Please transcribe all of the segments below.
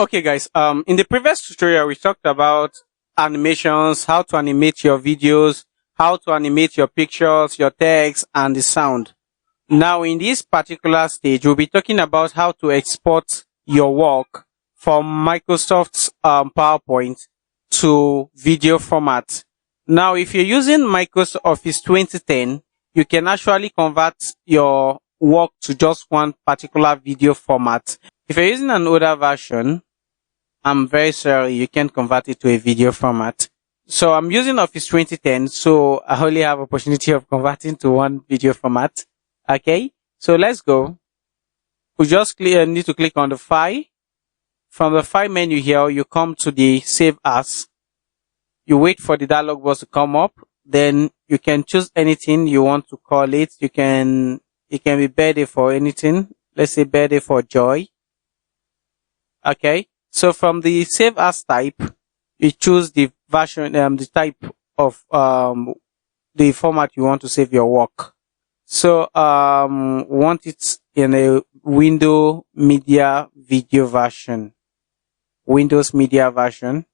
Okay guys, in the previous tutorial we talked about animations, how to animate your videos, how to animate your pictures, your text, and the sound. Now in this particular stage, we'll be talking about how to export your work from Microsoft's PowerPoint to video format. Now if you're using Microsoft Office 2010, you can actually convert your work to just one particular video format. If you're using an older version, I'm very sorry, you can't convert it to a video format. So I'm using Office 2010, so I only have opportunity of converting to one video format. Okay, so let's go. We just need to click on the file. From the file menu here, you come to the Save As. You wait for the dialog box to come up. Then you can choose anything you want to call it. It can be birthday for anything. Let's say birthday for joy. Okay. So from the Save As type, you choose the version, the type of the format you want to save your work. So want it in a Windows Media Video version. Windows Media version.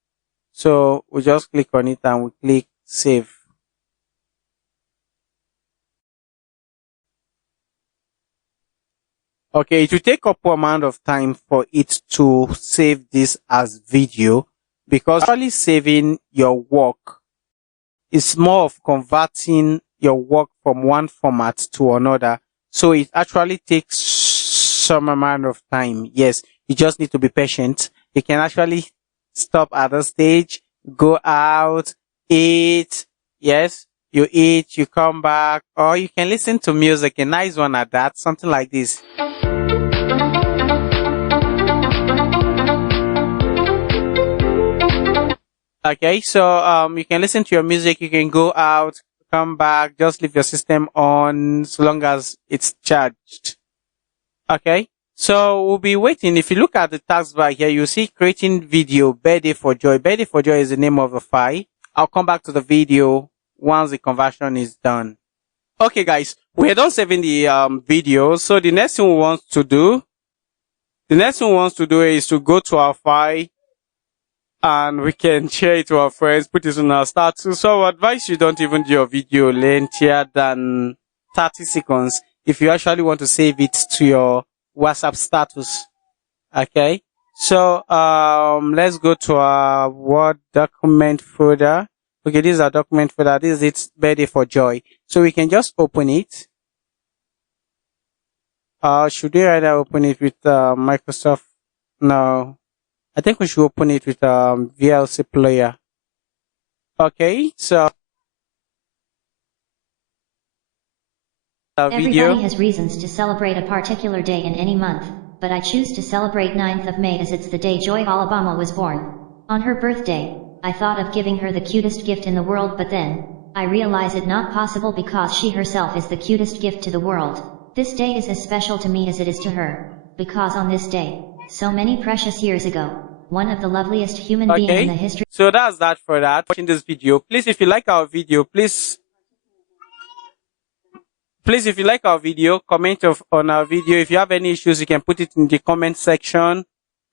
So we just click on it and we click Save. Okay, it will take up an amount of time for it to save this as video, because actually saving your work is more of converting your work from one format to another. So it actually takes some amount of time. Yes, you just need to be patient. You can actually stop at a stage, go out, eat. Yes, you eat, you come back, or you can listen to music, a nice one at that, something like this. Okay, so you can listen to your music, you can go out, come back, just leave your system on so long as it's charged. Okay, so we'll be waiting. If you look at the taskbar here, you see creating video, birthday for joy. Birthday for joy is the name of the file. I'll come back to the video once the conversion is done. Okay guys, we're done saving the video. So the next thing we want to do is to go to our file, and we can share it to our friends, put it on our status. So I advise you don't even do your video lengthier than 30 seconds if you actually want to save it to your WhatsApp status. Okay, so let's go to our Word document folder. Okay, this is our document folder. This is its birthday for joy. So we can just open it. Should we rather open it with Microsoft? No. I think we should open it with VLC player. Okay, so Everybody has reasons to celebrate a particular day in any month, but I choose to celebrate 9th of May as it's the day Joy Alabama was born. On her birthday, I thought of giving her the cutest gift in the world, but then I realize it not possible because she herself is the cutest gift to the world. This day is as special to me as it is to her, because on this day, so many precious years ago, one of the loveliest human beings in the history. So that's that for that. Watching this video, please, if you like our video, please if you like our video, comment on our video. If you have any issues, you can put it in the comment section.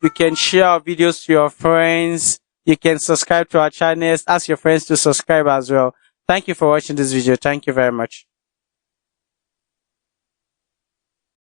You can share our videos to your friends. You can subscribe to our channels. Ask your friends to subscribe as well. Thank you for watching this video. Thank you very much.